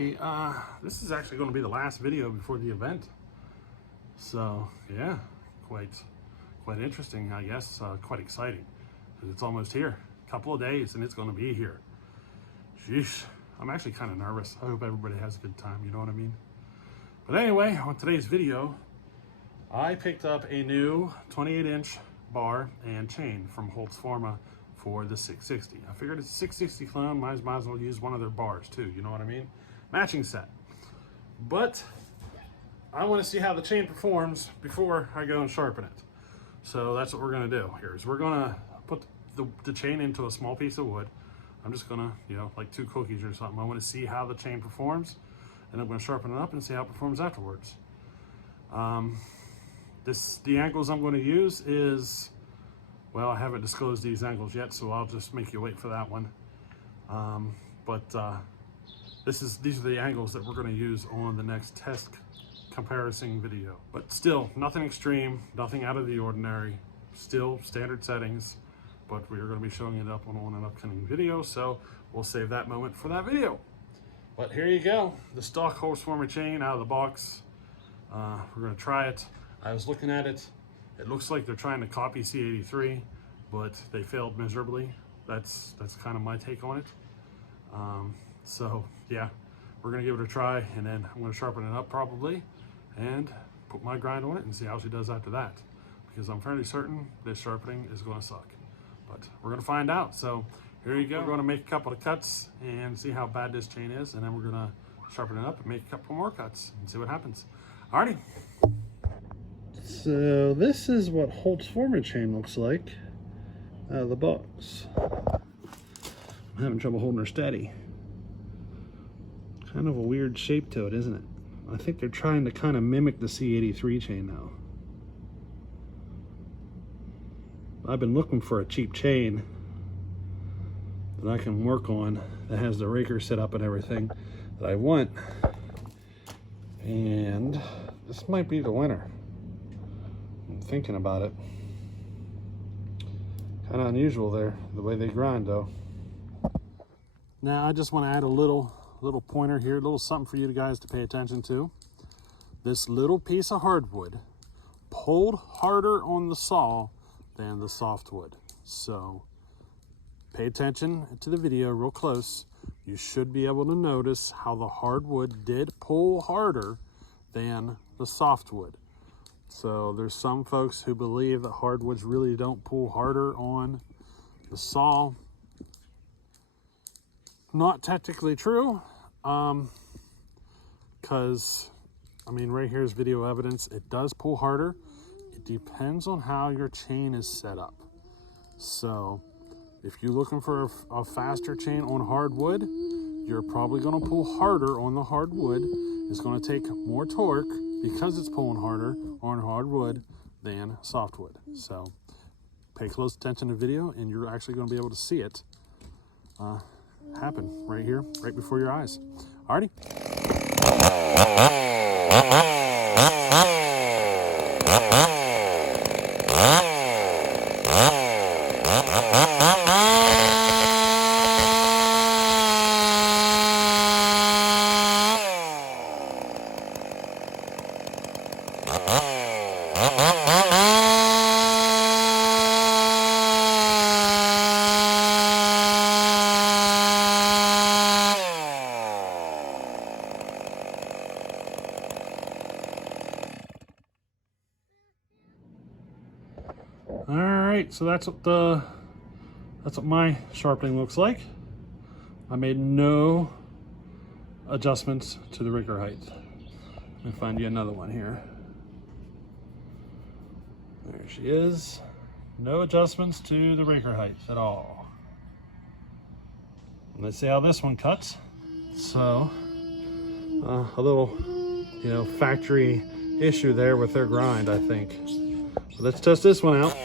Hey, this is actually going to be the last video before the event. So, yeah, quite interesting, I guess. Quite exciting, because it's almost here. A couple of days, and it's going to be here. Sheesh. I'm actually kind of nervous. I hope everybody has a good time, you know what I mean? But anyway, on today's video, I picked up a new 28-inch bar and chain from Holtz Pharma for the 660. I figured it's a 660 clone, might as well use one of their bars too, you know what I mean? Matching set. But I want to see how the chain performs before I go and sharpen it. So that's what we're going to do here. Is we're going to put the chain into a small piece of wood. I'm just going to, you know, like 2 cookies or something. I want to see how the chain performs, and I'm going to sharpen it up and see how it performs afterwards. The angles I'm going to use is, well, I haven't disclosed these angles yet, so I'll just make you wait for that one. These are the angles that we're going to use on the next test comparison video. But still, nothing extreme, nothing out of the ordinary, still standard settings, but we are going to be showing it up on an upcoming video, so we'll save that moment for that video. But here you go, the stock Holtz Pharma chain out of the box. We're going to try it. I was looking at it. It looks like they're trying to copy C83, but they failed miserably. That's kind of my take on it. So yeah, we're gonna give it a try, and then I'm gonna sharpen it up probably and put my grind on it and see how she does after that, because I'm fairly certain this sharpening is gonna suck, but we're gonna find out. So here you go. We're gonna make a couple of cuts and see how bad this chain is, and then we're gonna sharpen it up and make a couple more cuts and see what happens. Alrighty. So this is what Holtz Pharma chain looks like out of the box. I'm having trouble holding her steady. Kind of a weird shape to it, isn't it? I think they're trying to kind of mimic the C83 chain now. I've been looking for a cheap chain that I can work on that has the raker set up and everything that I want. And this might be the winner. I'm thinking about it. Kind of unusual there, the way they grind though. Now I just want to add a little pointer here, a little something for you guys to pay attention to. This little piece of hardwood pulled harder on the saw than the softwood. So pay attention to the video real close. You should be able to notice how the hardwood did pull harder than the softwood. So there's some folks who believe that hardwoods really don't pull harder on the saw. Not technically true, because I mean, right here's video evidence. It does pull harder. It depends on how your chain is set up. So if you're looking for a faster chain on hardwood, you're probably going to pull harder on the hardwood. It's going to take more torque because it's pulling harder on hardwood than softwood. So pay close attention to the video, and you're actually going to be able to see it happen right here, right before your eyes. Alrighty. Alright, so that's what my sharpening looks like. I made no adjustments to the raker height. Let me find you another one here. There she is. No adjustments to the raker height at all. Let's see how this one cuts. So, a little, you know, factory issue there with their grind, I think. So let's test this one out.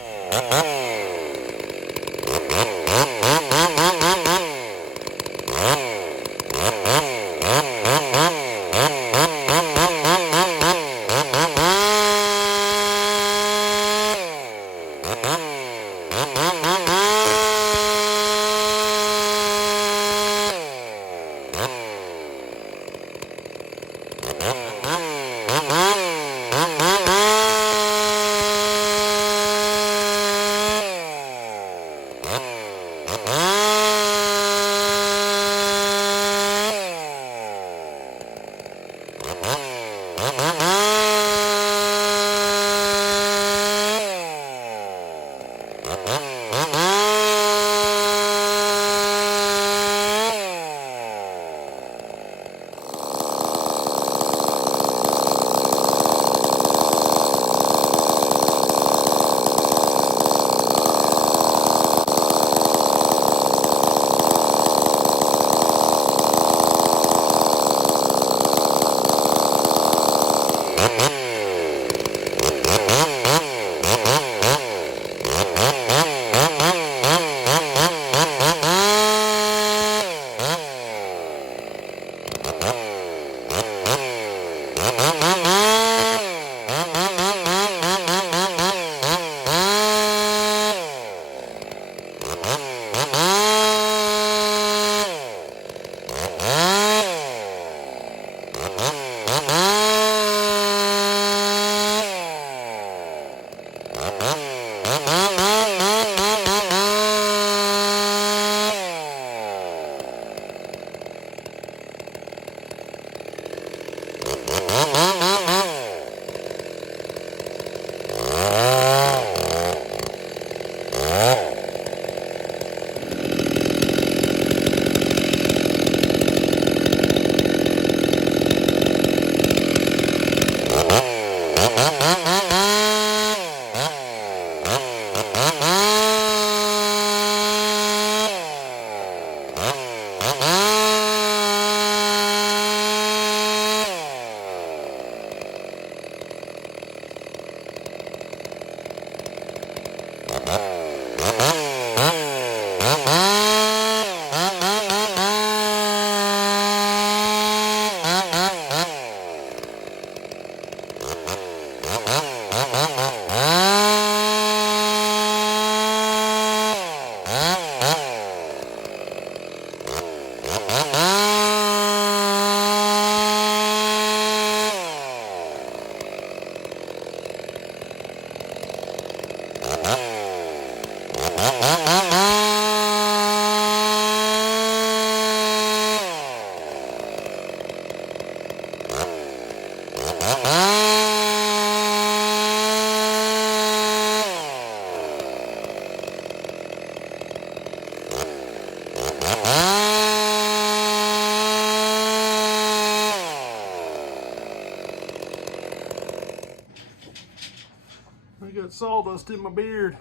I got sawdust in my beard.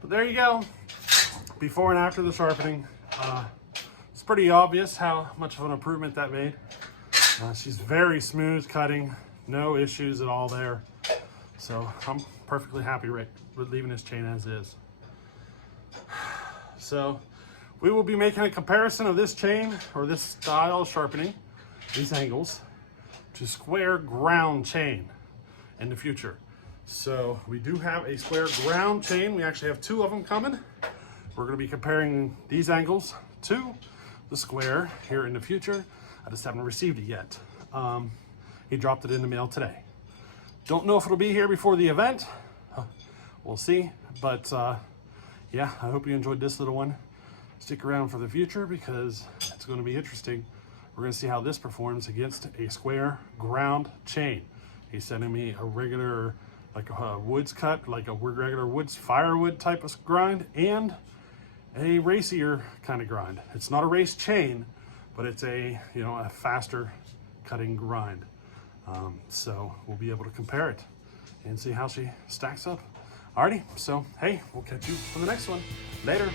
But there you go. Before and after the sharpening. It's pretty obvious how much of an improvement that made. She's very smooth cutting. No issues at all there. So I'm perfectly happy with leaving this chain as is. So we will be making a comparison of this chain, or this style of sharpening, these angles, to square ground chain in the future. So we do have a square ground chain. We actually have two of them coming. We're going to be comparing these angles to the square here in the future. I just haven't received it yet. He dropped it in the mail today. Don't know if it'll be here before the event. We'll see. But yeah, I hope you enjoyed this little one. Stick around for the future because it's going to be interesting. We're going to see how this performs against a square ground chain. He's sending me a regular, like a woods cut, like a regular woods firewood type of grind, and a racier kind of grind. It's not a race chain, but it's a, you know, a faster cutting grind. So we'll be able to compare it and see how she stacks up. Alrighty, so hey, we'll catch you for the next one. Later.